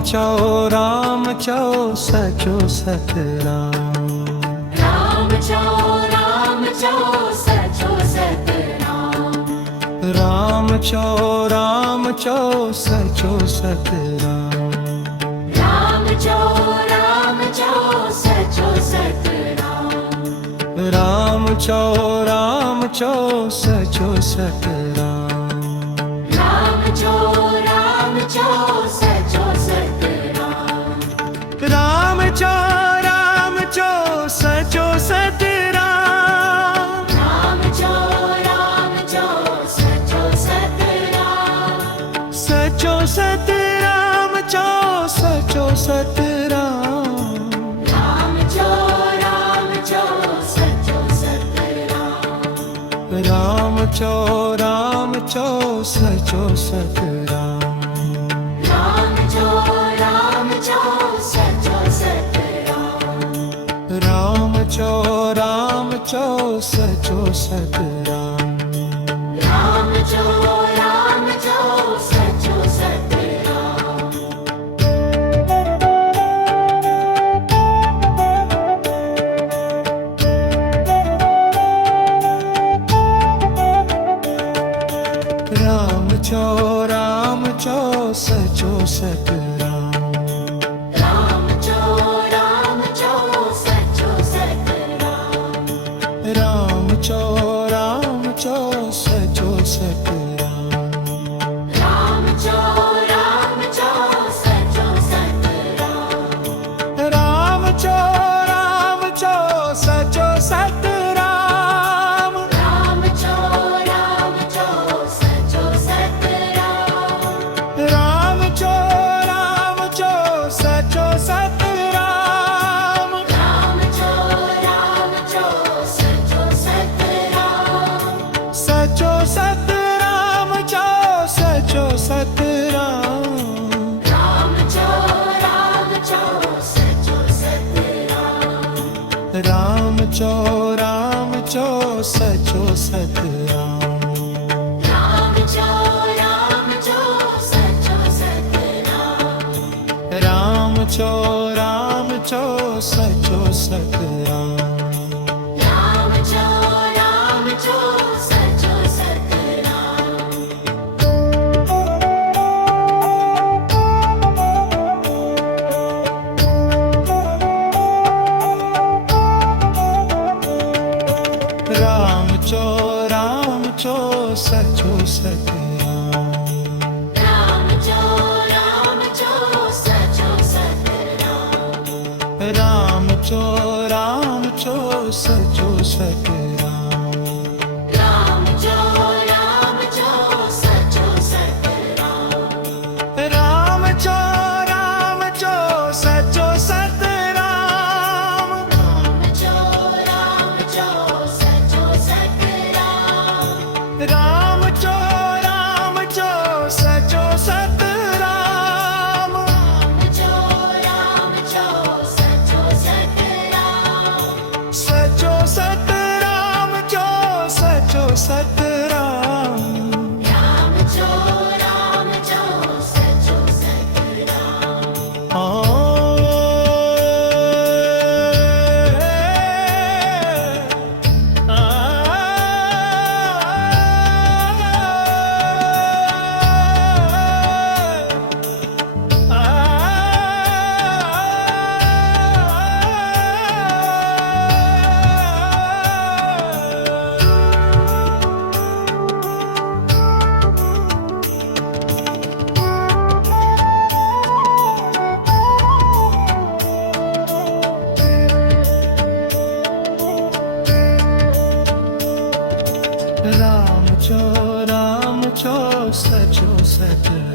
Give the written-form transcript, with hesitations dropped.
राम चो सचो सतराम। राम चो सचो सतराम। राम चो सचो सतराम। राम चो सचो सतराम। राम चो सचो सतराम। राम चो सचो सतराम। राम चो सचो सतराम। राम चो सचो सतराम। सचो सतराम चो सचो सतराम। राम चो सचो सतराम। राम चो सचो सतराम। राम चो सचो सतराम। राम चो सचो सतराम। राम चो सचो सतराम। राम चो सचो सतराम। राम चो सचो सतराम। राम चो सचो सतराम। राम चो सचो सतराम। राम चो सचो सतराम। राम चो सचो सतराम। राम चो सचो सतराम। राम चो सचो सतराम। सचो सतराम चो सचो सतराम। राम चो सचो सतराम। राम चो सचो सतराम। राम चो सचो सतराम। राम चो सचो सतराम। राम चो सचो सतराम। राम चो सचो सतराम। राम चो सचो सतराम। राम चो सचो सतराम। राम चो सचो सतराम। राम चो सचो सतराम। राम चो सचो सतराम। राम चो सचो सतराम। राम चो सचो सतराम। सचो सतराम चो सचो सतराम। राम चो सचो सतराम। राम चो सचो सतराम।